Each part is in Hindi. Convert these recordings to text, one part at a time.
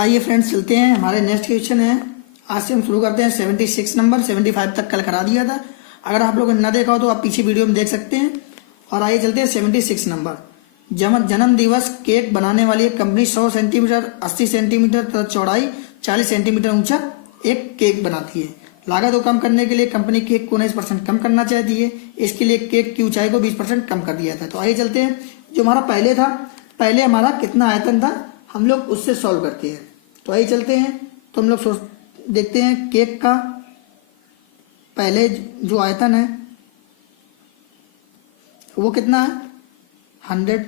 आइए फ्रेंड्स चलते हैं, हमारे नेक्स्ट क्वेश्चन है। आज से हम शुरू करते हैं 76 नंबर। 75 तक कल करा दिया था। अगर आप लोगों ने ना देखा हो तो आप पीछे वीडियो में देख सकते हैं। और आइए चलते हैं 76 नंबर। जन्म दिवस केक बनाने वाली एक कंपनी 100 सेंटीमीटर 80 सेंटीमीटर तथा चौड़ाई 40 सेंटीमीटर ऊंचा एक केक बनाती है। लागत को कम करने के लिए कंपनी केक को 19% कम करना चाहती है। इसके लिए केक की ऊंचाई को 20% कम कर दिया था। तो आइए चलते हैं, जो हमारा पहले हमारा कितना आयतन था हम लोग उससे सॉल्व करते हैं। तो आइए चलते हैं, तो हम लोग देखते हैं केक का पहले जो आयतन है वो कितना है, 100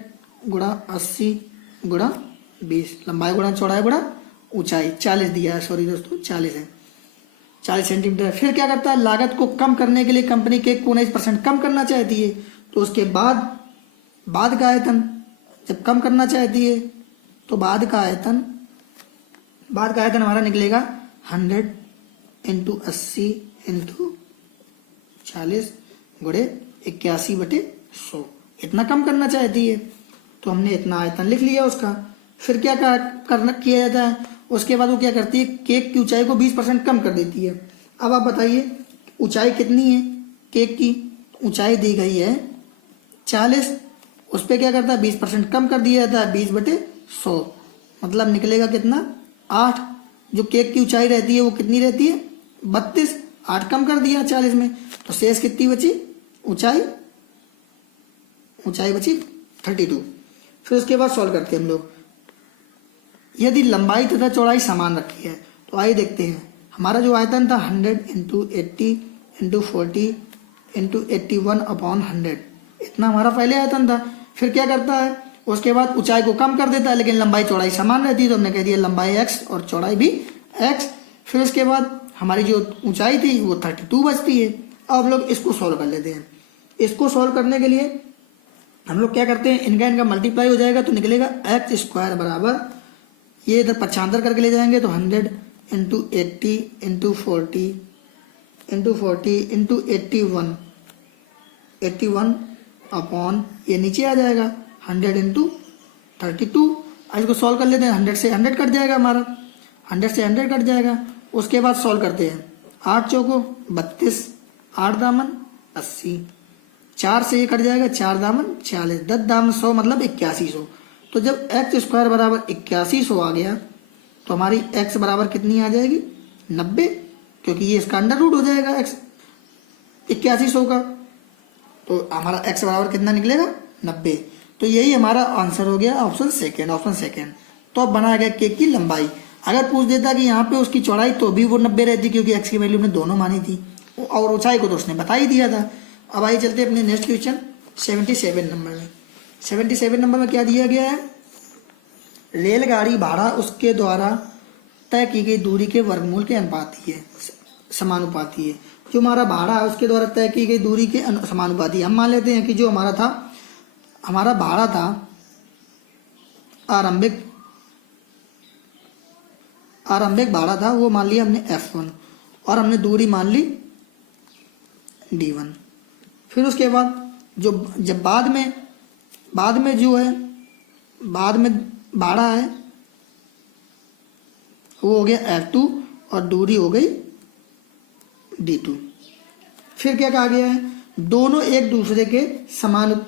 गुणा 80 गुणा 20, लंबाई गुणा चौड़ाई गुणा ऊंचाई 40 दिया है, सॉरी दोस्तों 40 है, 40 सेंटीमीटर। फिर क्या करता है, लागत को कम करने के लिए कंपनी केक को 19% कम करना चाहती है। तो उसके बाद का आयतन जब कम करना चाहती है तो बाद का आयतन हमारा निकलेगा 100 इंटू 80 इंटू 40 गुणे 81/100। इतना कम करना चाहती है तो हमने इतना आयतन लिख लिया उसका। फिर क्या किया जाता है, उसके बाद वो क्या करती है, केक की ऊंचाई को 20% कम कर देती है। अब आप बताइए ऊंचाई कितनी है केक की, ऊंचाई दी गई है 40, उस पर क्या करता है 20% कम कर दिया जाता है 20/100, मतलब निकलेगा कितना 8। जो केक की ऊंचाई रहती है वो कितनी रहती है 32, 8 कम कर दिया 40 में, तो शेष कितनी बची, ऊंचाई बची 32। फिर उसके बाद सॉल्व करते हैं हम लोग। यदि लंबाई तथा चौड़ाई समान रखी है तो आइए देखते हैं। हमारा जो आयतन था 100 इंटू 80 इंटू 40 इंटू 81/100, इतना हमारा पहले आयतन था। फिर क्या करता है, उसके बाद ऊंचाई को कम कर देता है, लेकिन लंबाई चौड़ाई समान रहती है तो हमने कह दिया लंबाई x और चौड़ाई भी x। फिर उसके बाद हमारी जो ऊंचाई थी वो 32 बचती है। अब हम लोग इसको सॉल्व कर लेते हैं। इसको सॉल्व करने के लिए हम लोग क्या करते हैं, इनका मल्टीप्लाई हो जाएगा तो निकलेगा x² बराबर, ये इधर 75 करके ले जाएंगे तो 100 इंटू 80 इंटू 40 इंटू 81 अपॉन, ये नीचे आ जाएगा 100 इंटू 32। इसको सॉल्व कर लेते हैं, 100 से 100 कट जाएगा हमारा, 100 से 100 कट जाएगा। उसके बाद सॉल्व करते हैं, 8 चौको 32, 8 दामन 80, 4 से ये कट जाएगा, 4 दामन 40, 10 दामन 100 मतलब 8100। तो जब x² बराबर 8100 आ गया तो हमारी x बराबर कितनी आ जाएगी 90, क्योंकि ये इसका अंडर रूट हो जाएगा x 8100 का, तो हमारा x बराबर कितना निकलेगा 90। तो यही हमारा आंसर हो गया ऑप्शन सेकेंड। तो अब बनाया गया केक की लंबाई। अगर पूछ देता कि यहाँ पे उसकी चौड़ाई तो भी वो 90 रहती, क्योंकि x की वैल्यू ने दोनों मानी थी, और ऊंचाई को तो उसने बता ही दिया था। अब आइए चलते अपने नेक्स्ट क्वेश्चन 77 नंबर में। 77 नंबर में क्या दिया गया है, रेलगाड़ी भाड़ा उसके द्वारा तय की गई दूरी के वर्गमूल के समानुपाती है। जो हमारा भाड़ा है उसके द्वारा तय की गई दूरी के समानुपाती है। हम मान लेते हैं कि जो हमारा भाड़ा था आरंभिक भाड़ा था, वो मान लिया हमने F1 और हमने दूरी मान ली D1। फिर उसके बाद जब बाद में जो है भाड़ा है वो हो गया F2 और दूरी हो गई D2। फिर क्या कहा गया है, दोनों एक दूसरे के समान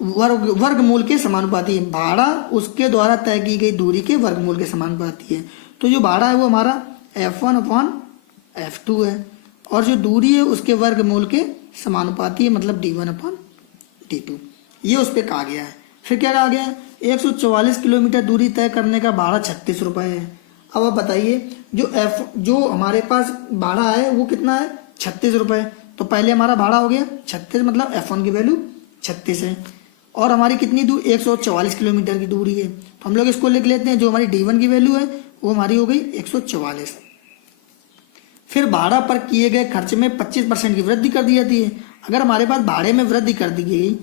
वर्गमूल के समानुपाती है। भाड़ा उसके द्वारा तय की गई दूरी के वर्गमूल के समानुपाती है। तो जो भाड़ा है वो हमारा F1/F2 है, और जो दूरी है उसके वर्गमूल के समानुपाती है, मतलब D1/D2। ये उस पर कहा गया है। फिर क्या कहा गया है, 144 किलोमीटर दूरी तय करने का भाड़ा 36 रुपये है। अब आप बताइए जो हमारे पास भाड़ा है वो कितना है 36 रुपये। तो पहले हमारा भाड़ा हो गया 36, मतलब F1 की वैल्यू 36 है, और हमारी कितनी दूर 144 किलोमीटर की दूरी है। तो हम लोग इसको लिख लेते हैं, जो हमारी D1 की वैल्यू है वो हमारी हो गई 144। फिर भाड़ा पर किए गए खर्च में 25% की वृद्धि कर दी जाती है। अगर हमारे पास भाड़े में वृद्धि कर दी गई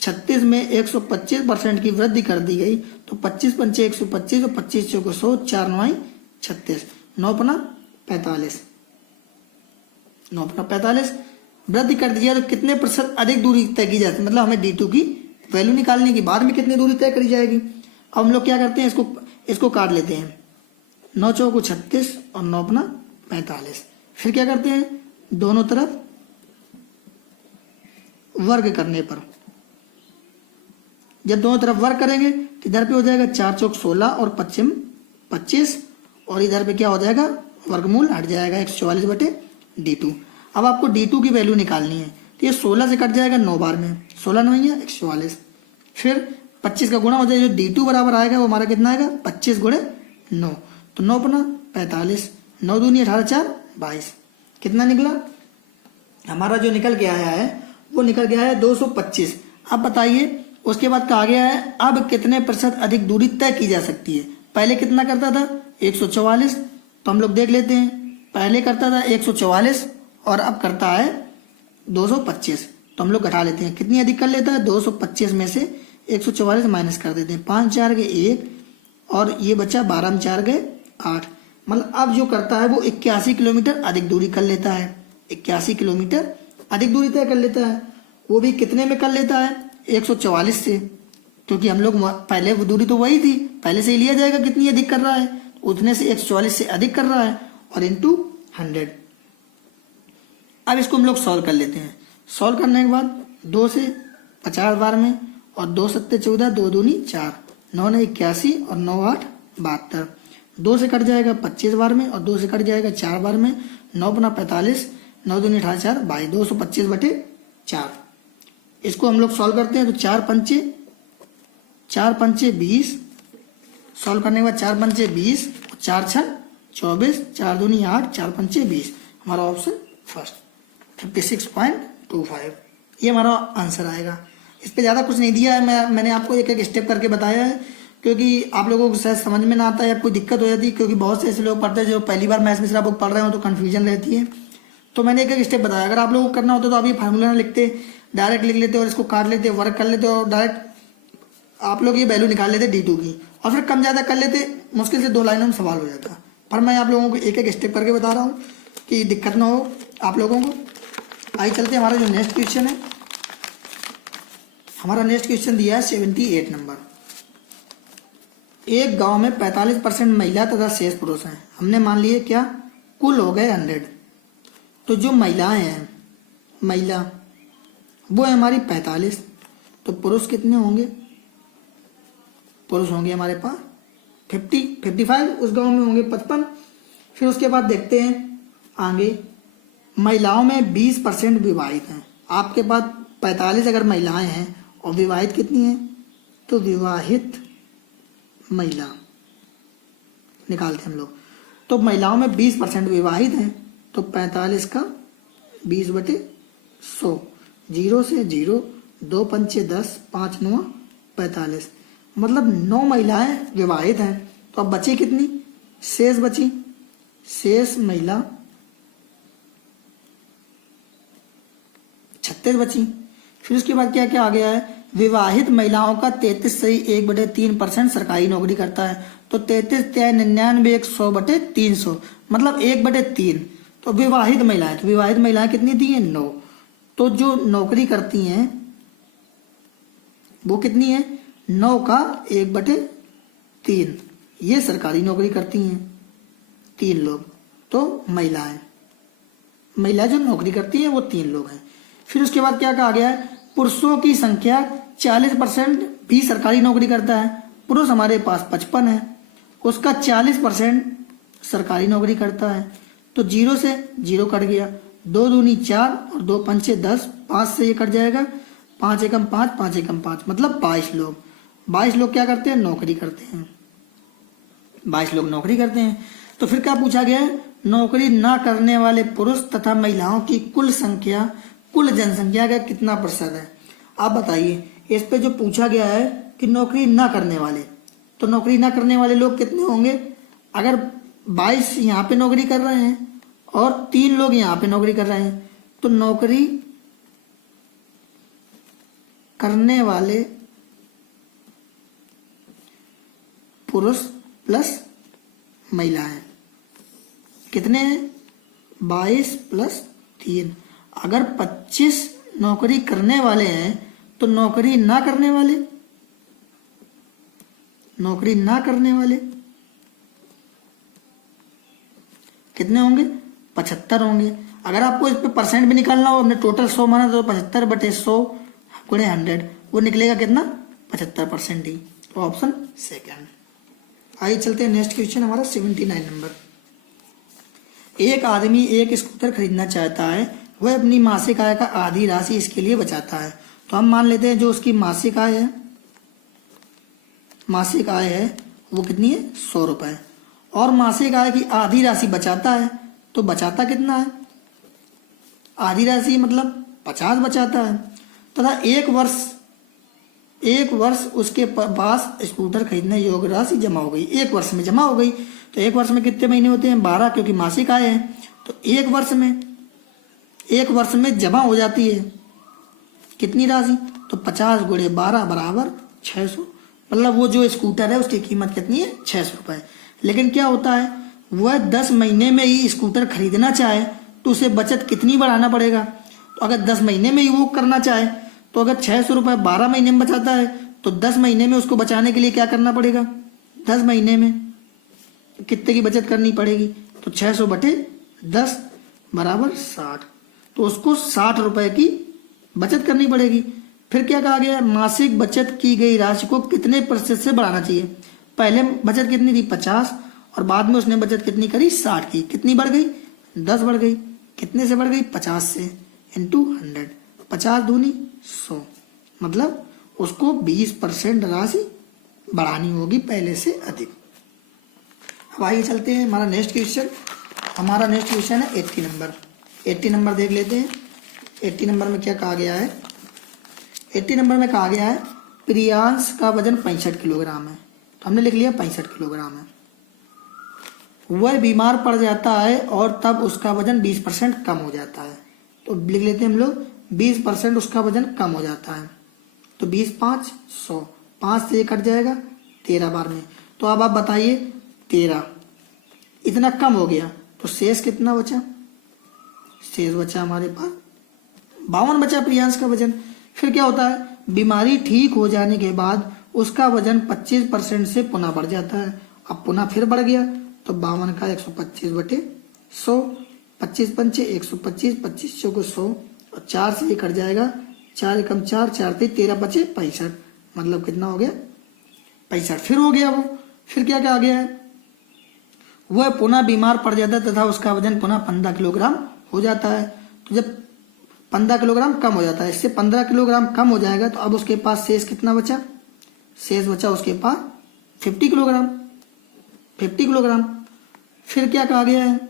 36 में 125% की वृद्धि कर दी गई तो 25 पंचे 125 और 25 चौको 100, 4 9 36, 9 पना 45, 9 पना 45 वृद्धि कर दी जाए तो कितने प्रतिशत अधिक दूरी तय की जाती है, मतलब हमें D2 की वैल्यू निकालने के बाद में कितनी दूरी तय करी जाएगी। अब हम लोग क्या करते हैं, इसको काट लेते हैं। 9 चौको 36 और 9 अपना 45। फिर क्या करते हैं, दोनों तरफ वर्ग करने पर, जब दोनों तरफ वर्ग करेंगे तो इधर पे हो जाएगा 4 चौक 16 और 25 25, और इधर पे क्या हो जाएगा, वर्गमूल हट जाएगा 144/d2। अब आपको d2 की वैल्यू निकालनी है, तो ये 16 से कट जाएगा 9 बार में, 16 9 है 144। फिर 25 का गुणा हो जाएगा, जो d2 बराबर आएगा वो हमारा कितना आएगा, 25 गुणे 9, तो 9 अपना 45, 9 दूनी 18 4 22, कितना निकला हमारा, जो निकल के आया है वो निकल गया है 225। अब बताइए उसके बाद कहा गया है अब कितने प्रतिशत अधिक दूरी तय की जा सकती है। पहले कितना करता था 144, तो हम लोग देख लेते हैं, पहले करता था 144 और अब करता है 225, तो हम लोग घटा लेते हैं, कितनी अधिक कर लेता है, 225 में से 144 माइनस कर देते हैं, 5 4 गए 1 और ये बचा 12 में 4 गए 8, मतलब अब जो करता है वो 81 किलोमीटर अधिक दूरी कर लेता है, 81 किलोमीटर अधिक दूरी तय कर लेता है। वो भी कितने में कर लेता है, 144 से, क्योंकि हम लोग पहले वो दूरी तो वही थी, पहले से ही लिया जाएगा कितनी अधिक कर रहा है, उतने से 144 से अधिक कर रहा है और इंटू 100। अब इसको हम लोग सॉल्व कर लेते हैं। सॉल्व करने के बाद 2 से 50 बार में और 2 7 14, 2 दूनी 4, 9 ने 81 और 9 8 72, 2 से कट जाएगा 25 बार में और 2 से कट जाएगा 4 बार में, 9 अपना 45, 9 दूनी 18 4 22, 225/4। इसको हम लोग सॉल्व करते हैं, तो 4 पंचे 20, सॉल्व करने के बाद 4 पंचे 20, 4 6 24, 4 दूनी 8, 4 पंचे 20, हमारा ऑप्शन फर्स्ट 56.25 ये हमारा आंसर आएगा। इस पे ज़्यादा कुछ नहीं दिया है, मैंने आपको एक एक स्टेप करके बताया है, क्योंकि आप लोगों को शायद समझ में ना आता है या कोई दिक्कत हो जाती है, क्योंकि बहुत से ऐसे लोग पढ़ते हैं जो पहली बार मैथ्स मिश्रा बुक पढ़ रहे हो तो कन्फ्यूजन रहती है, तो मैंने एक एक स्टेप बताया। अगर आप लोगों को करना होता तो आप ये फार्मूला ना लिखते, डायरेक्ट लिख लेते और इसको काट लेते, वर्क कर लेते और डायरेक्ट आप लोग ये वैल्यू निकाल लेते d2 की, और फिर कम ज़्यादा कर लेते, मुश्किल से 2 लाइनों में सवाल हो जाता। पर मैं आप लोगों को एक एक स्टेप करके बता रहा हूँ कि दिक्कत ना हो आप लोगों को। आइए चलते हैं, हमारा जो नेक्स्ट क्वेश्चन है, हमारा नेक्स्ट क्वेश्चन दिया है 78 नंबर। एक गांव में 45% महिला तथा शेष पुरुष हैं। हमने मान लिए क्या, कुल हो गए 100, तो जो महिलाएं हैं, महिला वो है हमारी 45, तो पुरुष कितने होंगे, पुरुष होंगे हमारे पास 55, उस गांव में होंगे 55। फिर उसके बाद देखते हैं आगे, महिलाओं में 20% विवाहित हैं। आपके पास 45 अगर महिलाएं हैं और विवाहित कितनी हैं, तो विवाहित महिला निकालते हम लोग, तो महिलाओं में 20% विवाहित हैं, तो 45 का 20/100, 0 से 0, 2 पंचे 10, 5 9 45, मतलब 9 महिलाएं विवाहित हैं। तो अब बची कितनी, शेष बची, शेष महिला 36 बची। फिर उसके बाद क्या क्या आ गया है, विवाहित महिलाओं का 33 से 1/3% सरकारी नौकरी करता है, तो 33 3 99 100/300, मतलब 1/3। तो विवाहित महिलाएं, तो विवाहित महिलाएं कितनी थी, 9, तो जो नौकरी करती हैं वो कितनी है, 9 का 1/3, ये सरकारी नौकरी करती हैं 3 लोग, तो महिलाएं, महिला जो नौकरी करती है वो 3 लोग हैं। फिर उसके बाद क्या कहा गया है, पुरुषों की संख्या 40% भी सरकारी नौकरी करता है, पुरुष हमारे पास 55 है, उसका 40% सरकारी नौकरी करता है, तो 0 से 0 कट गया, 2 दूनी 4 और 2 पंचे 10, 5 से ये कट जाएगा, 5 एकम 5, 5 एकम 5, मतलब 22 लोग। 22 लोग क्या करते हैं, नौकरी करते हैं, 22 लोग नौकरी करते हैं। तो फिर क्या पूछा गया है, नौकरी ना करने वाले पुरुष तथा महिलाओं की कुल संख्या, कुल जनसंख्या का कितना प्रतिशत है। आप बताइए, इस पे जो पूछा गया है कि नौकरी ना करने वाले, तो नौकरी ना करने वाले लोग कितने होंगे, अगर 22 यहाँ पे नौकरी कर रहे हैं और 3 लोग यहाँ पे नौकरी कर रहे हैं, तो नौकरी करने वाले पुरुष प्लस महिलाएं कितने हैं, 22 प्लस 3। अगर 25 नौकरी करने वाले हैं, तो नौकरी ना करने वाले, नौकरी ना करने वाले कितने होंगे? 75 होंगे। अगर आपको इस पे परसेंट भी निकालना हो, हमने टोटल 100 माना तो 75/100 गुणे 100 वो निकलेगा कितना? 75% ही। तो ऑप्शन सेकंड। आइए चलते हैं नेक्स्ट क्वेश्चन हमारा 79 नंबर। एक आदमी एक स्कूटर खरीदना चाहता है, वह अपनी मासिक आय का आधी राशि इसके लिए बचाता है। तो हम मान लेते हैं जो उसकी मासिक आय है वो कितनी है? 100 रुपये। और मासिक आय की आधी राशि बचाता है, तो बचाता कितना है? आधी राशि मतलब 50 बचाता है। तथा एक वर्ष उसके पास स्कूटर खरीदने योग्य राशि जमा हो गई, एक वर्ष में जमा हो गई। तो एक वर्ष में कितने महीने होते हैं? 12, क्योंकि मासिक आय है। तो एक वर्ष में जमा हो जाती है कितनी राशि? तो 50 गुणे 12 बराबर 600। मतलब वो जो स्कूटर है उसकी कीमत कितनी है? 600 रुपये। लेकिन क्या होता है, वह 10 महीने में ही स्कूटर खरीदना चाहे तो उसे बचत कितनी बढ़ाना पड़ेगा? तो अगर 10 महीने में ही वो करना चाहे तो अगर 600 रुपये 12 महीने में बचाता है तो 10 महीने में उसको बचाने के लिए क्या करना पड़ेगा? 10 महीने में कितने की बचत करनी पड़ेगी? तो 600/10 बराबर 60। तो उसको 60 रुपये की बचत करनी पड़ेगी। फिर क्या कहा गया? मासिक बचत की गई राशि को कितने प्रतिशत से बढ़ाना चाहिए? पहले बचत कितनी थी? 50, और बाद में उसने बचत कितनी करी? 60 की। कितनी बढ़ गई? 10 बढ़ गई। कितने से बढ़ गई? 50 से, इंटू 100। 50 दूनी 100, मतलब उसको 20% राशि बढ़ानी होगी पहले से अधिक। अब आइए चलते हैं हमारा नेक्स्ट क्वेश्चन है 80 नंबर। 80 नंबर देख लेते हैं। 80 नंबर में क्या कहा गया है? 80 नंबर में कहा गया है प्रियांश का वजन 65 किलोग्राम है। तो हमने लिख लिया 65 किलोग्राम है। वह बीमार पड़ जाता है और तब उसका वजन 20% कम हो जाता है। तो लिख लेते हैं हम लोग 20% उसका वजन कम हो जाता है। तो 20 5 100, 5 से 1 कट जाएगा 13 बार में। तो अब आप बताइए 13 इतना कम हो गया तो शेष कितना बचा? शेष बचा हमारे पास 52 बचा प्रियांश का वजन। फिर क्या होता है? बीमारी ठीक हो जाने के बाद उसका वजन 25% से पुनः बढ़ जाता है। अब पुनः फिर बढ़ गया तो 52 का 125/100, 25 पंचे 125, 25 चौको 100, और 4 से 1 कट जाएगा, 4 एकम 4, 4 3 13 बचे 65। मतलब कितना हो गया? 65। फिर हो गया वो। फिर क्या क्या आ गया है? वह पुनः बीमार पड़ जाता है तथा उसका वजन पुनः 15 किलोग्राम हो जाता है। तो जब 15 किलोग्राम कम हो जाता है, इससे 15 किलोग्राम कम हो जाएगा, तो अब उसके पास शेष कितना बचा? शेष बचा उसके पास 50 किलोग्राम। फिर क्या कहा गया है?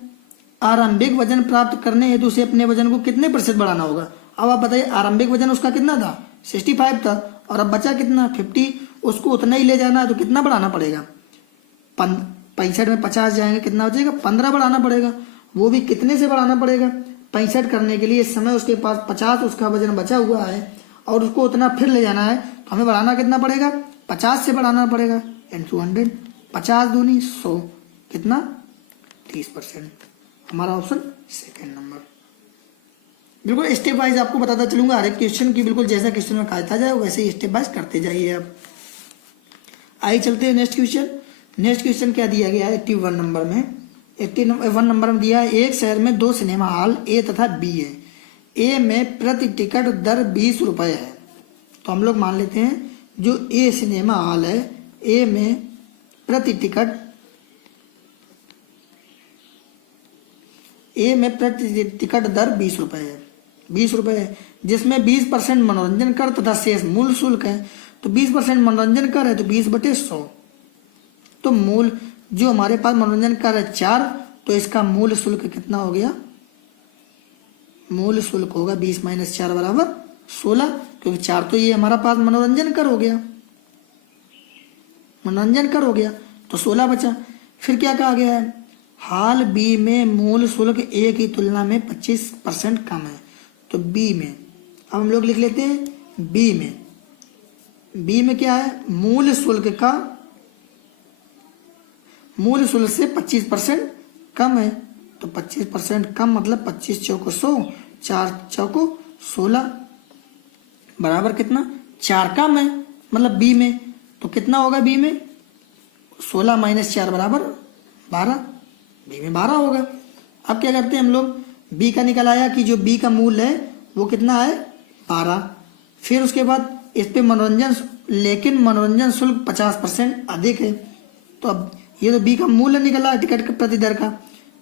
आरंभिक वजन प्राप्त करने हेतु उसे अपने वजन को कितने प्रतिशत बढ़ाना होगा? अब आप बताइए, आरंभिक वजन उसका कितना था? 65 था, और अब बचा कितना? 50। उसको उतना ही ले जाना है तो कितना बढ़ाना पड़ेगा? 65 में 50 जाएंगे, कितना बचेगा? 15 बढ़ाना पड़ेगा। वो भी कितने से बढ़ाना पड़ेगा? 65 करने के लिए इस समय उसके पास 50 उसका वजन बचा हुआ है और उसको उतना फिर ले जाना है, तो हमें बढ़ाना कितना पड़ेगा? 50 से बढ़ाना पड़ेगा, इंटू 100। 50 दूनी 100, कितना? 30%। हमारा ऑप्शन सेकंड नंबर। बिल्कुल स्टेप वाइज आपको बताता चलूंगा हर एक क्वेश्चन की, बिल्कुल जैसा क्वेश्चन में कहता जाए वैसे ही स्टेप वाइज करते जाइए आप। आइए चलते हैं नेक्स्ट क्वेश्चन। नेक्स्ट क्वेश्चन क्या दिया गया है 81 नंबर में? 81 नंबर में दिया है एक शहर में 2 सिनेमा हॉल ए तथा बी है। ए में प्रति टिकट दर 20 रुपये है। तो हम लोग मान लेते हैं जो ए सिनेमा हॉल है, ए में प्रति टिकट दर 20 रुपये है। 20 रुपये है, जिसमें 20% मनोरंजन कर तथा शेष मूल शुल्क है। तो 20% मनोरंजन कर है तो 20/100। तो मूल जो हमारे पास मनोरंजन कर है 4, तो इसका मूल शुल्क कितना हो गया? मूल शुल्क होगा 20 - 4 बराबर 16, क्योंकि 4 तो ये हमारा पास मनोरंजन कर हो गया, तो 16 बचा। फिर क्या कहा गया है? हाल बी में मूल शुल्क ए की तुलना में 25% कम है। तो बी में अब हम लोग लिख लेते हैं बी में क्या है? मूल शुल्क से 25% कम है। तो 25% कम मतलब 25 चौको 100, 4 चौको 16 बराबर कितना? 4 कम है, मतलब बी में। तो कितना होगा बी में? 16 - 4 बराबर 12, बी में 12 होगा। अब क्या करते हैं हम लोग, बी का निकल आया कि जो बी का मूल्य है वो कितना है 12। फिर उसके बाद इस पे मनोरंजन, लेकिन मनोरंजन शुल्क 50% अधिक है। तो अब ये तो बी का मूल्य निकला टिकट के प्रति दर का।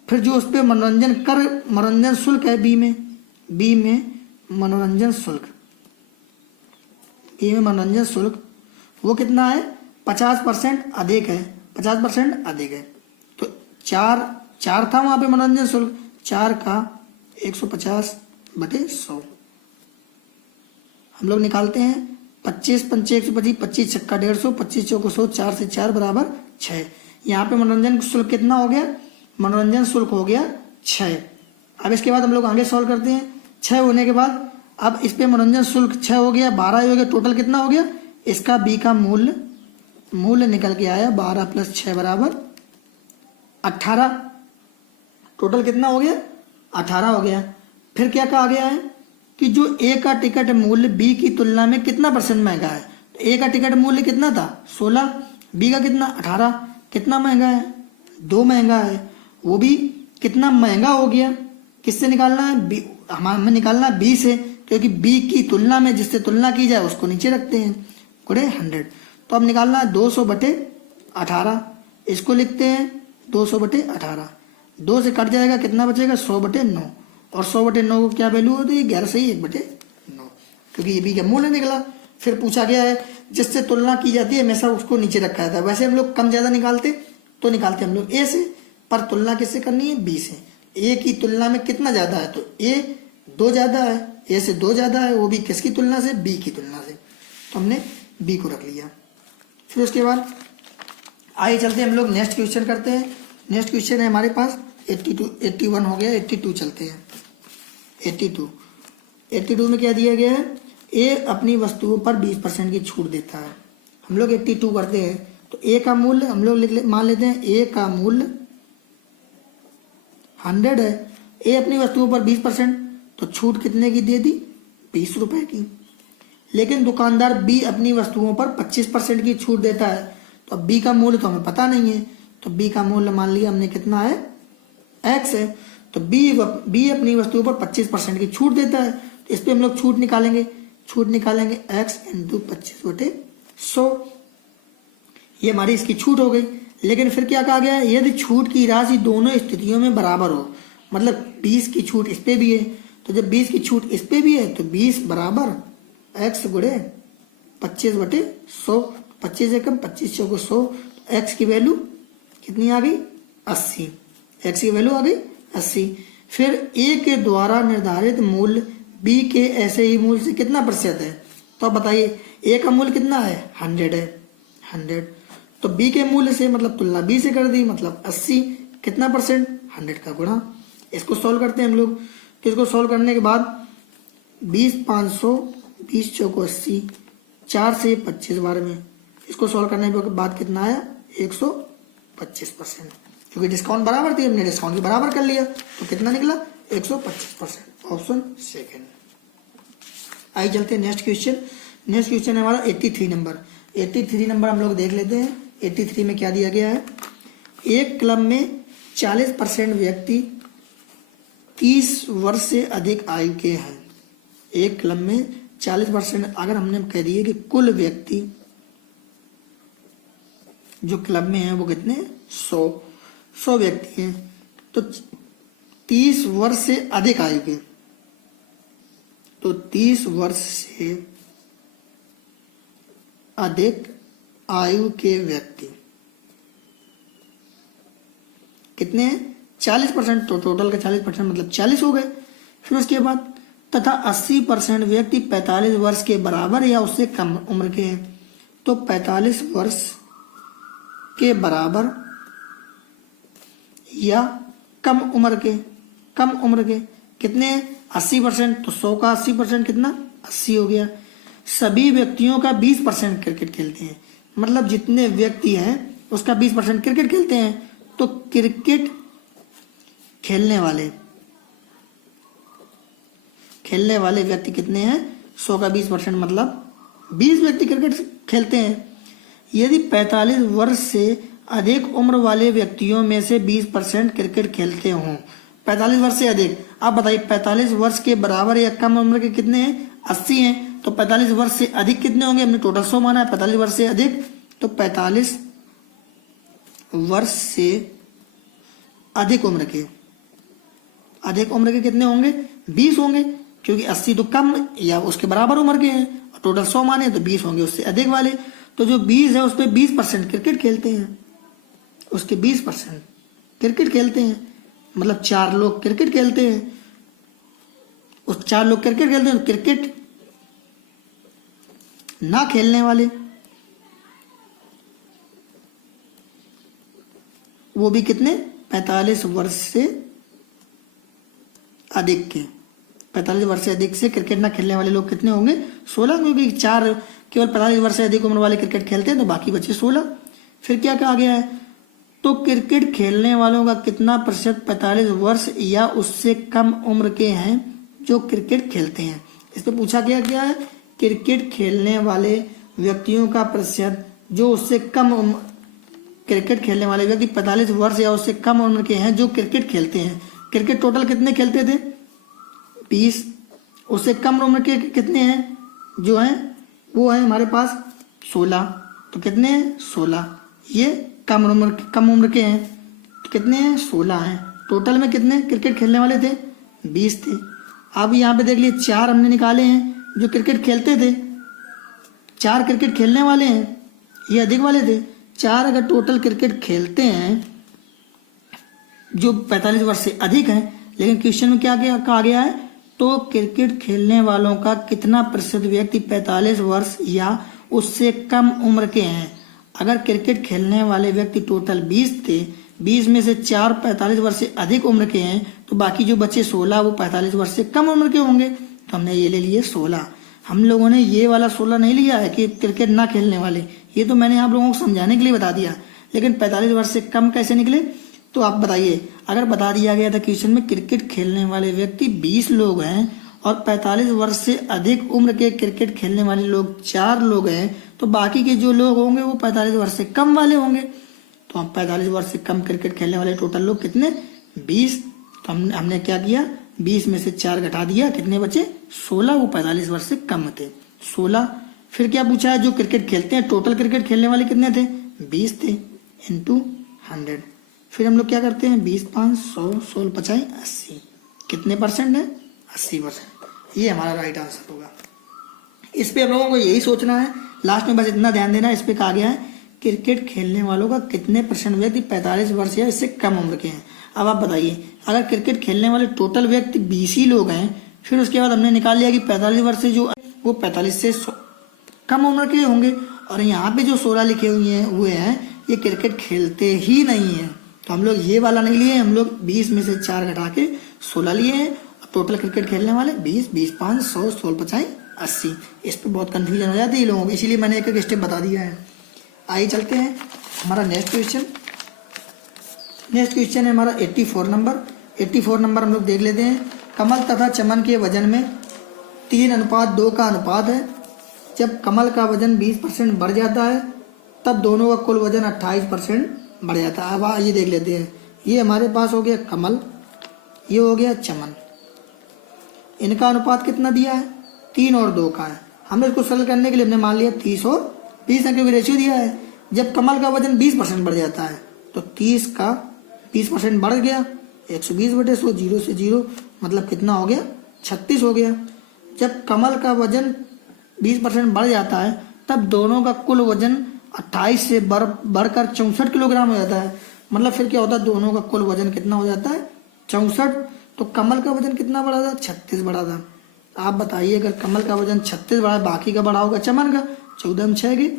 फिर जो उस पे मनोरंजन शुल्क है बी में मनोरंजन शुल्क, बी में मनोरंजन शुल्क वो कितना है 50% अधिक है, 50% अधिक है। तो चार था वहां पे मनोरंजन शुल्क, 4 का 150/100 हम लोग निकालते हैं। 25 पंचे 125, 25 छक्का 150, 25 चौको 100, 4 से 4 बराबर 6। यहाँ पे मनोरंजन शुल्क कितना हो गया, मनोरंजन शुल्क हो गया 6। अब इसके बाद हम लोग आगे सॉल्व करते हैं। 6 होने के बाद अब इस पे मनोरंजन शुल्क 6 हो गया, 12 हो गया, टोटल कितना हो गया, इसका बी का मूल्य निकल के आया 12 + 6 बराबर 18। टोटल कितना हो गया 18 हो गया। फिर क्या कहा गया है कि जो ए का टिकट मूल्य बी की तुलना में कितना % महंगा है। तो ए का टिकट मूल्य कितना था 16, बी का कितना 18, कितना महंगा है 2 महंगा है। वो भी कितना महंगा हो गया, किससे निकालना है, हमें निकालना है बी से, क्योंकि बी की तुलना में जिससे तुलना की जाए उसको नीचे रखते हैं, गुणे 100। तो अब निकालना है 200/18, इसको लिखते हैं 200/18। 2 से कट जाएगा, कितना बचेगा 100/9, और 100/9 को क्या वैल्यू होती है 11 से ही 1/9, क्योंकि ये बी का मूल्य निकला। फिर पूछा गया है जिससे तुलना की जाती है हमेशा उसको नीचे रखा जाता है। वैसे हम लोग कम ज्यादा निकालते तो निकालते हम लोग ए से, पर तुलना किससे करनी है बी से। ए की तुलना में कितना ज्यादा है, तो ए 2 ज्यादा है, ए से 2 ज्यादा है, वो भी किसकी तुलना से, बी की तुलना से। तो हमने बी को रख लिया। फिर उसके बाद आइए चलते हम लोग नेक्स्ट क्वेश्चन करते हैं। नेक्स्ट क्वेश्चन है हमारे पास 82, 81 हो गया, 82 चलते हैं। 82 में क्या दिया गया है, ए अपनी वस्तुओं पर 20% की छूट देता है। हम लोग 82 करते हैं तो ए का मूल्य हम लोग मान लेते हैं, ए का मूल्य 100 है। ए अपनी वस्तुओं पर 20%, तो छूट कितने की दे दी 20 रुपए की। लेकिन दुकानदार बी अपनी वस्तुओं पर 25% की छूट देता है। तो अब बी का मूल्य तो हमें पता नहीं है, तो बी का मूल्य मान लिया हमने कितना है x है। तो बी अपनी वस्तुओं पर 25% की छूट देता है, तो इस पे हम लोग छूट निकालेंगे x × 25/100, ये हमारी इसकी छूट हो गई। लेकिन फिर क्या कहा गया है, यदि छूट की राशि दोनों स्थितियों में बराबर हो, मतलब 20 की छूट इस पे भी है, तो जब 20 की छूट इस पे भी है तो 20 बराबर x × 25/100, 25 से कम 25 चौको 100, x की वैल्यू कितनी आ गई 80, x की वैल्यू आ गई 80। फिर ए के द्वारा निर्धारित मूल्य बी के ऐसे ही मूल्य से कितना प्रतिशत है, तो अब बताइए ए का मूल्य कितना है 100 है, 100, तो बी के मूल्य से मतलब तुलना बी से कर दी, मतलब 80, कितना %, 100 का गुणा। इसको सॉल्व करते हैं हम लोग। तो इसको सॉल्व करने के बाद 20 500, 20 चौको 80, 4 से 25 बार में, इसको सॉल्व करने के बाद कितना आया 125%, क्योंकि डिस्काउंट बराबर थी, हमने डिस्काउंट भी बराबर कर लिया, तो कितना निकला 125%, ऑप्शन सेकंड। आइए चलते हैं नेक्स्ट क्वेश्चन। नेक्स्ट क्वेश्चन है हमारा 83 नंबर। 83 नंबर हम लोग देख लेते हैं। 83 में क्या दिया गया है, एक क्लब में 40% व्यक्ति 30 वर्ष से अधिक आयु के हैं। एक क्लब में 40%, अगर हमने कह दिए कि कुल व्यक्ति जो क्लब में है वो कितने 100 व्यक्ति हैं, तो 30 वर्ष से अधिक आयु के, तो 30 वर्ष से अधिक आयु के व्यक्ति कितने हैं 40%, तो टोटल का 40% मतलब 40 हो गए। फिर उसके बाद तथा 80% व्यक्ति 45 वर्ष के बराबर या उससे कम उम्र के हैं, तो 45 वर्ष के बराबर या कम उम्र के कितने 80%, तो 100 का 80% कितना 80 हो गया। सभी व्यक्तियों का 20% क्रिकेट खेलते हैं, मतलब जितने व्यक्ति हैं उसका 20% क्रिकेट खेलते हैं, तो क्रिकेट खेलने वाले व्यक्ति कितने हैं 100 का 20%, मतलब 20 व्यक्ति क्रिकेट खेलते हैं। यदि 45 वर्ष से अधिक उम्र वाले व्यक्तियों में से 20% क्रिकेट खेलते हों, 45 वर्ष से अधिक। आप बताइए 45 वर्ष के बराबर या कम उम्र के कितने हैं? 80 हैं। तो 45 वर्ष से अधिक कितने होंगे? हमने टोटल 100 माना है। 45 वर्ष से अधिक, तो 45 वर्ष से अधिक उम्र के, कितने होंगे? 20 होंगे, क्योंकि 80 तो कम या उसके बराबर उम्र के हैं, टोटल 100 माने तो 20 होंगे उससे अधिक वाले। तो जो 20 है उस पर 20% क्रिकेट खेलते हैं, उसके 20% क्रिकेट खेलते हैं, मतलब 4 लोग क्रिकेट खेलते हैं। उस 4 लोग क्रिकेट खेलते हैं, तो क्रिकेट ना खेलने वाले वो भी कितने? 45 वर्ष से अधिक के। 45 वर्ष से अधिक से क्रिकेट ना खेलने वाले लोग कितने होंगे? 16, क्योंकि 4 केवल 45 वर्ष से अधिक उम्र वाले क्रिकेट खेलते हैं, तो बाकी बचे 16। फिर क्या कहा गया है? तो क्रिकेट खेलने वालों का कितना प्रतिशत 45 वर्ष या उससे कम उम्र के हैं जो क्रिकेट खेलते हैं? इस पर पूछा गया है क्रिकेट खेलने वाले व्यक्तियों का प्रतिशत जो उससे कम उम्र, क्रिकेट खेलने वाले व्यक्ति 45 वर्ष या उससे कम उम्र के हैं जो क्रिकेट खेलते हैं। क्रिकेट टोटल कितने खेलते थे? 20। उससे कम उम्र के कितने हैं जो हैं? वो है हमारे पास 16। तो कितने हैं? 16। ये कम उम्र के हैं, तो कितने हैं? 16 हैं। टोटल में कितने क्रिकेट खेलने वाले थे? 20 थे। अब यहाँ पे देख लिए 4 हमने निकाले हैं जो क्रिकेट खेलते थे, 4 क्रिकेट खेलने वाले हैं, ये अधिक वाले थे। 4 अगर टोटल क्रिकेट खेलते हैं जो 45 वर्ष से अधिक हैं, लेकिन क्वेश्चन में क्या कहा गया है? तो क्रिकेट खेलने वालों का कितना प्रतिशत व्यक्ति 45 वर्ष या उससे कम उम्र के हैं? अगर क्रिकेट खेलने वाले व्यक्ति टोटल 20 थे, 20 में से 4 45 वर्ष से अधिक उम्र के हैं, तो बाकी जो बचे 16 वो 45 वर्ष से कम उम्र के होंगे। तो हमने ये ले लिए 16। हम लोगों ने ये वाला 16 नहीं लिया है कि क्रिकेट ना खेलने वाले, ये तो मैंने आप लोगों को समझाने के लिए बता दिया। लेकिन 45 वर्ष से कम कैसे निकले? तो आप बताइए, अगर बता दिया गया था क्वेश्चन में क्रिकेट खेलने वाले व्यक्ति 20 लोग हैं और 45 वर्ष से अधिक उम्र के क्रिकेट खेलने वाले लोग 4 लोग हैं, तो बाकी के जो लोग होंगे वो 45 वर्ष से कम वाले होंगे। तो हम 45 वर्ष से कम क्रिकेट खेलने वाले टोटल लोग कितने? 20। तो हमने क्या किया? 20 में से 4 घटा दिया, कितने बचे? 16। वो 45 वर्ष से कम थे, 16। फिर क्या पूछा है? जो क्रिकेट खेलते हैं, टोटल क्रिकेट खेलने वाले कितने थे? 20 थे, इंटू 100। फिर हम लोग क्या करते हैं? 20 5 100 16 50 80। कितने परसेंट है? 80%। ये हमारा राइट आंसर होगा। इस पे हम लोगों को यही सोचना है। लास्ट में बस इतना ध्यान देना है, इस पे कहा गया है क्रिकेट खेलने वालों का कितने परसेंट व्यक्ति 45 वर्ष या इससे कम उम्र के हैं। अब आप बताइए, अगर क्रिकेट खेलने वाले टोटल व्यक्ति 20 ही लोग हैं, फिर उसके बाद हमने निकाल लिया कि 45 वर्ष से जो वो 45 से कम उम्र के होंगे, और यहाँ पे जो 16 लिखे हुए हैं ये क्रिकेट खेलते ही नहीं है। तो हम लोग ये वाला नहीं लिए, हम लोग 20 में से 4 घटा के 16 लिए हैं। टोटल क्रिकेट खेलने वाले 20 20 5 100 16 50 80। इस पर बहुत कंफ्यूजन हो जाती है लोगों को, इसीलिए मैंने एक स्टेप बता दिया है। आइए चलते हैं हमारा नेक्स्ट क्वेश्चन। नेक्स्ट क्वेश्चन है हमारा 84 नंबर। 84 नंबर हम लोग देख लेते हैं। कमल तथा चमन के वजन में 3:2 का अनुपात है। जब कमल का वजन 20% बढ़ जाता है तब दोनों का कुल वजन 28% बढ़ जाता है। अब ये देख लेते हैं, ये हमारे पास हो गया कमल, ये हो गया चमन। इनका अनुपात कितना दिया है? 3 और 2 का है। हमने इसको सरल करने के लिए हमने मान लिया 30 और 20 क्योंकि रेशियो दिया है। जब कमल का वजन 20% बढ़ जाता है तो 30 का 20% बढ़ गया, 120/100, 0 से 0 मतलब कितना हो गया? 36 हो गया। जब कमल का वजन 20% बढ़ जाता है तब दोनों का कुल वजन 28 से बढ़कर 64 किलोग्राम हो जाता है। मतलब फिर क्या होता है? दोनों का कुल वजन कितना हो जाता है? 64। तो कमल का वजन कितना बढ़ा था? 36 बढ़ा था। आप बताइए, अगर कमल का वजन 36 बढ़ा, बाकी का बढ़ा होगा चमन का। 14 में 6 गए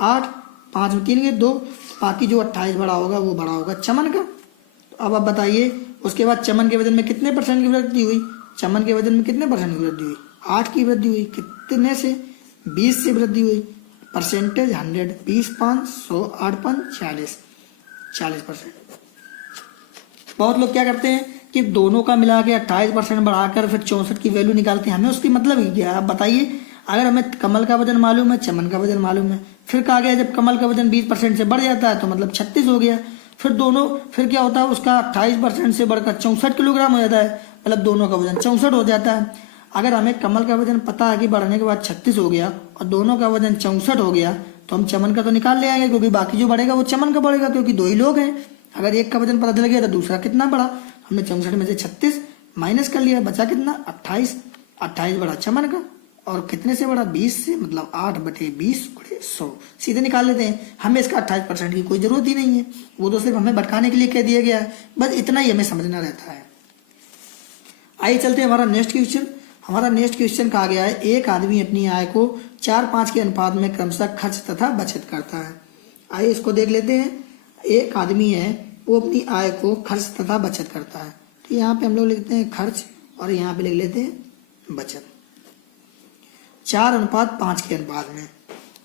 8, 5 में 3 गए 2, बाकी जो 28 बढ़ा होगा वो बढ़ा होगा चमन का। तो अब आप बताइए, उसके बाद चमन के वजन में कितने परसेंट की वृद्धि हुई? चमन के वजन में कितने परसेंट की वृद्धि हुई? 8 की वृद्धि हुई। कितने से? 20 से वृद्धि हुई। परसेंटेज 100, 20 5 100 8 5 40%। बहुत लोग क्या करते हैं कि दोनों का मिला के 28% बढ़ाकर फिर 64 की वैल्यू निकालते हैं। हमें उसकी मतलब ही क्या है? आप बताइए, अगर हमें कमल का वजन मालूम है, चमन का वजन मालूम है, फिर कहा गया जब कमल का वजन 20% से बढ़ जाता है तो मतलब 36 हो गया। फिर क्या होता है, उसका 28% से बढ़कर 64 किलोग्राम हो जाता है, मतलब दोनों का वजन 64 हो जाता है। अगर हमें कमल का वजन पता है कि बढ़ने के बाद 36 हो गया और दोनों का वजन 64 हो गया, तो हम चमन का तो निकाल ले आएंगे, क्योंकि बाकी जो बढ़ेगा वो चमन का बढ़ेगा, क्योंकि दो ही लोग हैं। अगर एक का वजन पता चल गया तो दूसरा कितना बढ़ा, हमने 64 में से 36 माइनस कर लिया, बचा कितना 28, 28 बढ़ा चमन का, और कितने से बढ़ा 20 से, मतलब 8/20/100 सीधे निकाल लेते हैं। हमें इसका 28% की कोई जरूरत ही नहीं है, वो तो सिर्फ हमें भटकाने के लिए कह दिया गया है, बस इतना ही हमें समझना रहता है। आइए चलते हैं हमारा नेक्स्ट क्वेश्चन। हमारा नेक्स्ट क्वेश्चन कहा गया है, एक आदमी अपनी आय को 4-5 के अनुपात में क्रमशः खर्च तथा बचत करता है। आइए इसको देख लेते हैं। एक आदमी है, वो अपनी आय को खर्च तथा बचत करता है, तो यहाँ पे हम लोग लिखते हैं खर्च और यहाँ पे लिख लेते हैं बचत। 4:5 के अनुपात में,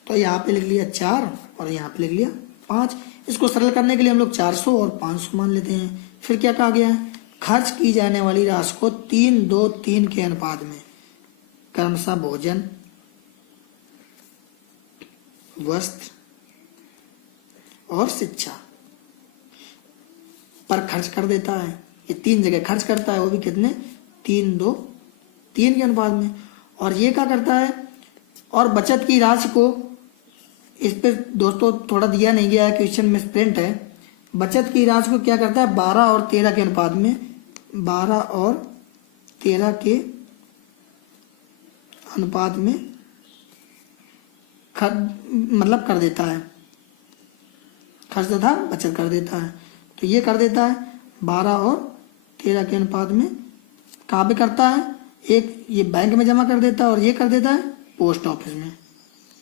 तो यहाँ पे लिख लिया 4 और यहाँ पे लिख लिया 5। इसको सरल करने के लिए हम लोग 400 और 500 मान लेते हैं। फिर क्या कहा गया है, खर्च की जाने वाली राशि को 3-2-3 के अनुपात में क्रमशः भोजन, वस्त्र और शिक्षा पर खर्च कर देता है। ये 3 जगह खर्च करता है, वो भी कितने 3-2-3 के अनुपात में। और ये क्या करता है, और बचत की राशि को, इस पे दोस्तों थोड़ा दिया नहीं गया है, क्वेश्चन में प्रिंट है। बचत की राशि को क्या करता है, 12 और 13 के अनुपात में, 12 और 13 के अनुपात में मतलब कर देता है, खर्च तथा बचत कर देता है। तो ये कर देता है 12 और 13 के अनुपात में। कहाँ पे करता है, एक ये बैंक में जमा कर देता है और ये कर देता है पोस्ट ऑफिस में,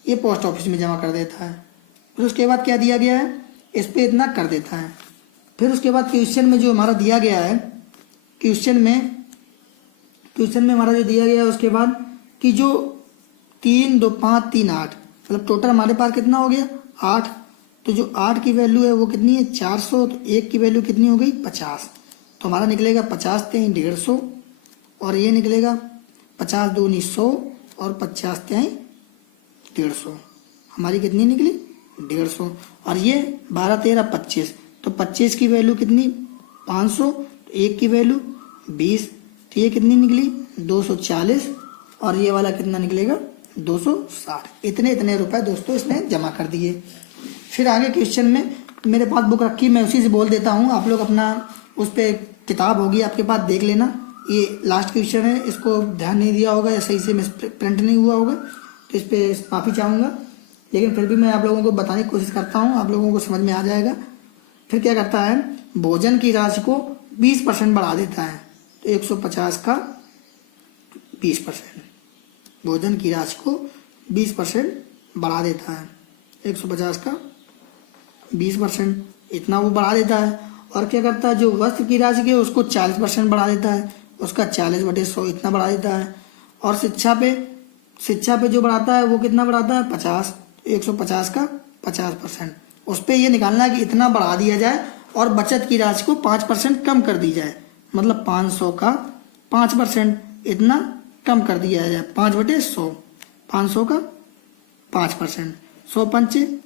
ये पोस्ट ऑफिस में जमा कर देता है। फिर उसके बाद क्या दिया गया है, इस पे इतना कर देता है। फिर उसके बाद क्वेश्चन में जो हमारा दिया गया है, क्वेश्चन में हमारा जो दिया गया है, उसके बाद कि जो 3, 2, 5, 3, 8, मतलब टोटल हमारे पास कितना हो गया 8। तो जो 8 की वैल्यू है वो कितनी है 400, तो 1 की वैल्यू कितनी हो गई 50। तो हमारा निकलेगा 50 × 3 150, और ये निकलेगा 50 दूनी 100 और 50 × 3 150, हमारी कितनी निकली 150। और ये 12 13 25, तो 25 की वैल्यू कितनी 500, तो 1 की वैल्यू 20, तो ये कितनी निकली 240, और ये वाला कितना निकलेगा 260। इतने रुपए दोस्तों इसने जमा कर दिए। फिर आगे क्वेश्चन में मेरे पास बुक रखी, मैं उसी से बोल देता हूँ, आप लोग अपना उस पर किताब होगी आपके पास देख लेना। ये लास्ट क्वेश्चन है, इसको ध्यान नहीं दिया होगा या सही से प्रिंट नहीं हुआ होगा, तो इस पर माफ़ी चाहूँगा, लेकिन फिर भी मैं आप लोगों को बताने की कोशिश करता हूँ, आप लोगों को समझ में आ जाएगा। फिर क्या करता है, भोजन की राशि को 20% बढ़ा देता है, तो 150 का 20%, भोजन की राशि को 20% बढ़ा देता है, 150 का 20%, इतना वो बढ़ा देता है। और क्या करता है, जो वस्त्र की राशि के उसको 40% बढ़ा देता है, उसका 40/100 इतना बढ़ा देता है। और शिक्षा पे जो बढ़ाता है वो कितना बढ़ाता है 50, 150 का 50%। उस पर ये निकालना है कि इतना बढ़ा दिया जाए और बचत की राशि को 5% कम कर दी जाए, मतलब 500 का 5% इतना कम कर दिया जाए, 5/100, 500 का 5%, 100 पंचे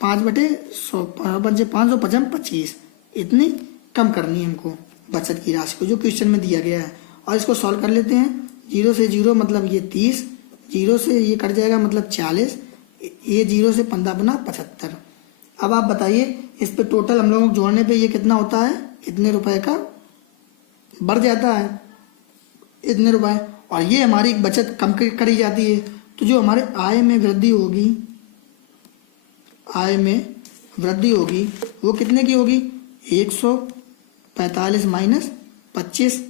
5/100, 500 5 25, इतनी कम करनी है हमको बचत की राशि को, जो क्वेश्चन में दिया गया है। और इसको सॉल्व कर लेते हैं। 0 से 0 मतलब ये 30, 0 से ये कट जाएगा मतलब 40, ये 0 से 15 बना 75। अब आप बताइए इस पे टोटल हम लोगों को जोड़ने पे ये कितना होता है, इतने रुपए का बढ़ जाता है, इतने रुपए, और ये हमारी बचत कम करी जाती है। तो जो हमारे आय में वृद्धि होगी वो कितने की होगी 145 माइनस 25,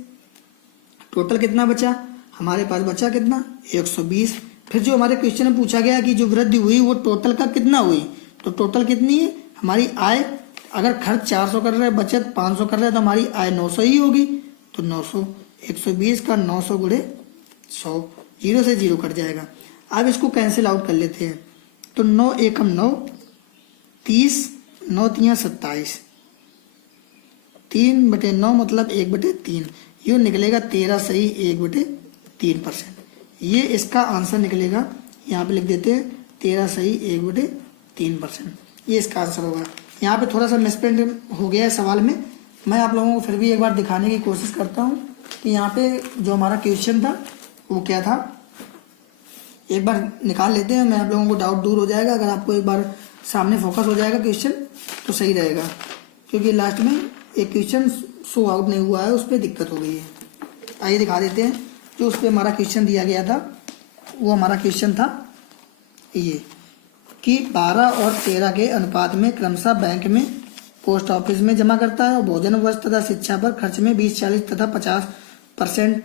टोटल कितना बचा हमारे पास, बचा कितना 120। फिर जो हमारे क्वेश्चन में पूछा गया कि जो वृद्धि हुई वो टोटल का कितना हुई, तो टोटल कितनी है हमारी आय, अगर खर्च 400 कर रहे हैं बचत 500 कर रहे हैं तो हमारी आय 900 ही होगी। तो 900, 120 का 900 गुणे 100, 0 से 0 कट जाएगा। अब इसको कैंसिल आउट कर लेते हैं, तो 9 एकम 9, 30, 9 तियां 27, 3/9 मतलब 1/3, यूँ निकलेगा 13 सही 1/3%। ये इसका आंसर निकलेगा, यहाँ पे लिख देते हैं 13 सही 1/3%, ये इसका आंसर होगा। यहाँ पे थोड़ा सा मिसप्रिंट हो गया है सवाल में। मैं आप लोगों को फिर भी एक बार दिखाने की कोशिश करता हूँ कि यहाँ पे जो हमारा क्वेश्चन था वो क्या था। एक बार निकाल लेते हैं, मैं आप लोगों को डाउट दूर हो जाएगा। अगर आपको एक बार सामने फोकस हो जाएगा क्वेश्चन तो सही रहेगा, क्योंकि लास्ट में एक क्वेश्चन शो आउट नहीं हुआ है, उस पर दिक्कत हो गई है। आइए दिखा देते हैं। जो उस पर हमारा क्वेश्चन दिया गया था वो हमारा क्वेश्चन था ये कि 12 और 13 के अनुपात में क्रमशः बैंक में, पोस्ट ऑफिस में जमा करता है और भोजन वस्त्र तथा शिक्षा पर खर्च में 20, 40 तथा 50%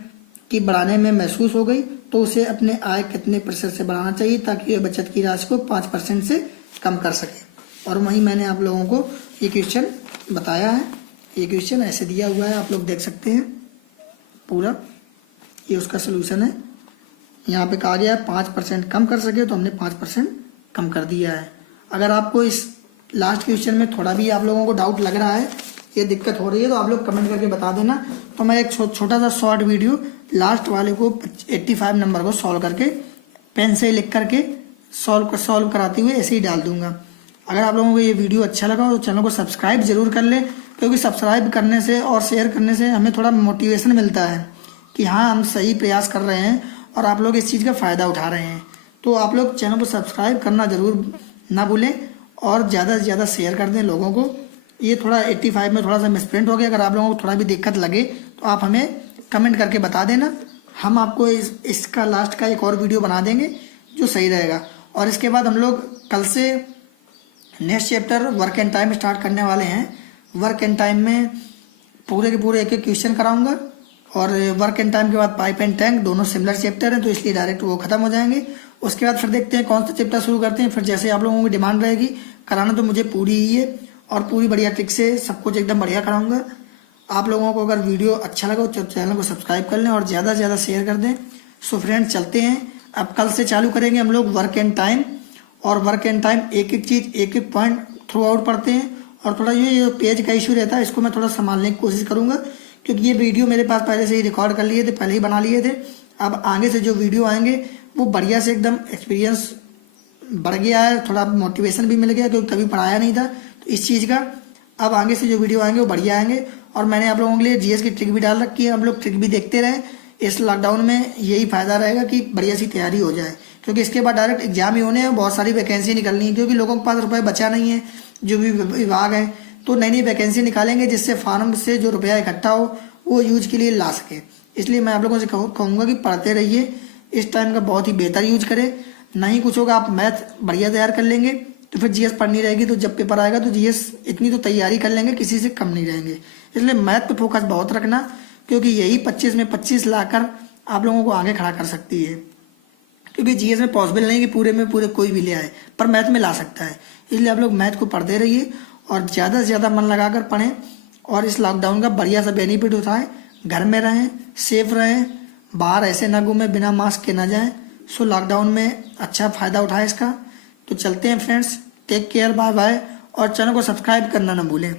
की बढ़ाने में महसूस हो गई, तो उसे अपने आय कितने प्रतिशत से बढ़ाना चाहिए ताकि वह बचत की राशि को 5% से कम कर सके। और वहीं मैंने आप लोगों को ये क्वेश्चन बताया है। ये क्वेश्चन ऐसे दिया हुआ है, आप लोग देख सकते हैं पूरा, ये उसका सोल्यूशन है। यहाँ पे कहा गया है 5% कम कर सके, तो हमने 5% कम कर दिया है। अगर आपको इस लास्ट क्वेश्चन में थोड़ा भी आप लोगों को डाउट लग रहा है, ये दिक्कत हो रही है, तो आप लोग कमेंट करके बता देना। तो मैं एक छोटा सा शॉर्ट वीडियो लास्ट वाले को 85 नंबर को सॉल्व करके पेन से लिख करके सॉल्व कराते हुए ऐसे ही डाल दूंगा। अगर आप लोगों को ये वीडियो अच्छा लगा तो चैनल को सब्सक्राइब जरूर कर लें, क्योंकि सब्सक्राइब करने से और शेयर करने से हमें थोड़ा मोटिवेशन मिलता है कि हाँ हम सही प्रयास कर रहे हैं और आप लोग इस चीज़ का फ़ायदा उठा रहे हैं। तो आप लोग चैनल को सब्सक्राइब करना जरूर ना भूलें और ज़्यादा से ज़्यादा शेयर कर दें लोगों को। ये थोड़ा 85 में थोड़ा सा मिसप्रिंट हो गया, अगर आप लोगों को थोड़ा भी दिक्कत लगे तो आप हमें कमेंट करके बता देना। हम आपको इसका लास्ट का एक और वीडियो बना देंगे जो सही रहेगा। और इसके बाद हम लोग कल से next chapter work and time start करने वाले हैं। वर्क एंड टाइम में पूरे के पूरे एक एक क्वेश्चन कराऊंगा, और वर्क एंड टाइम के बाद पाइप एंड टैंक दोनों सिमिलर चैप्टर हैं, तो इसलिए डायरेक्ट वो खत्म हो जाएंगे। उसके बाद फिर देखते हैं कौन सा चैप्टर शुरू करते हैं। फिर जैसे आप लोगों की डिमांड रहेगी, कराना तो मुझे पूरी ही है और पूरी बढ़िया ट्रिक से सब कुछ एकदम बढ़िया कराऊंगा। आप लोगों को अगर वीडियो अच्छा लगा तो चैनल को सब्सक्राइब कर लें और ज़्यादा से ज़्यादा शेयर कर दें। सो फ्रेंड्स चलते हैं, अब कल से चालू करेंगे हम लोग वर्क एंड टाइम। और वर्क एंड टाइम एक एक चीज़ एक एक पॉइंट थ्रू आउट पढ़ते हैं। और थोड़ा ये पेज का इशू रहता है, इसको मैं थोड़ा संभालने की कोशिश करूँगा, क्योंकि ये वीडियो मेरे पास पहले से ही रिकॉर्ड कर लिए थे, पहले ही बना लिए थे। अब आगे से जो वीडियो आएंगे वो बढ़िया से एकदम एक्सपीरियंस बढ़ गया है, थोड़ा मोटिवेशन भी मिल गया, क्योंकि कभी पढ़ाया नहीं था तो इस चीज़ का। अब आगे से जो वीडियो आएंगे वो बढ़िया आएंगे। और मैंने आप लोगों के लिए जीएस की ट्रिक भी डाल रखी है, आप लोग ट्रिक भी देखते रहें। इस लॉकडाउन में यही फ़ायदा रहेगा कि बढ़िया सी तैयारी हो जाए, क्योंकि इसके बाद डायरेक्ट एग्जाम ही होने हैं, बहुत सारी वैकेंसी निकलनी है, क्योंकि लोगों के पास रुपये बचा नहीं है, जो भी विभाग है तो नई नई वैकेंसी निकालेंगे, जिससे फार्म से जो रुपया इकट्ठा हो वो यूज के लिए ला सके। इसलिए मैं आप लोगों से कहूँगा कि पढ़ते रहिए, इस टाइम का बहुत ही बेहतर यूज करें। नहीं कुछ होगा, आप मैथ बढ़िया तैयार कर लेंगे तो फिर जीएस पढ़नी रहेगी, तो जब पेपर आएगा तो जीएस इतनी तो तैयारी कर लेंगे, किसी से कम नहीं रहेंगे। इसलिए मैथ पे फोकस बहुत रखना, क्योंकि यही 25 में 25 लाकर आप लोगों को आगे खड़ा कर सकती है। क्योंकि जीएस में पॉसिबल नहीं कि पूरे में पूरे कोई भी ले आए, पर मैथ में ला सकता है। इसलिए आप लोग मैथ को पढ़ते रहिए और ज़्यादा से ज़्यादा मन लगाकर पढ़ें और इस लॉकडाउन का बढ़िया सा बेनिफिट उठाएं। घर में रहें, सेफ रहें, बाहर ऐसे ना घूमें, बिना मास्क के ना जाएं। सो लॉकडाउन में अच्छा फ़ायदा उठाएं इसका। तो चलते हैं friends, take care, bye bye, और चैनल को सब्सक्राइब करना ना भूलें।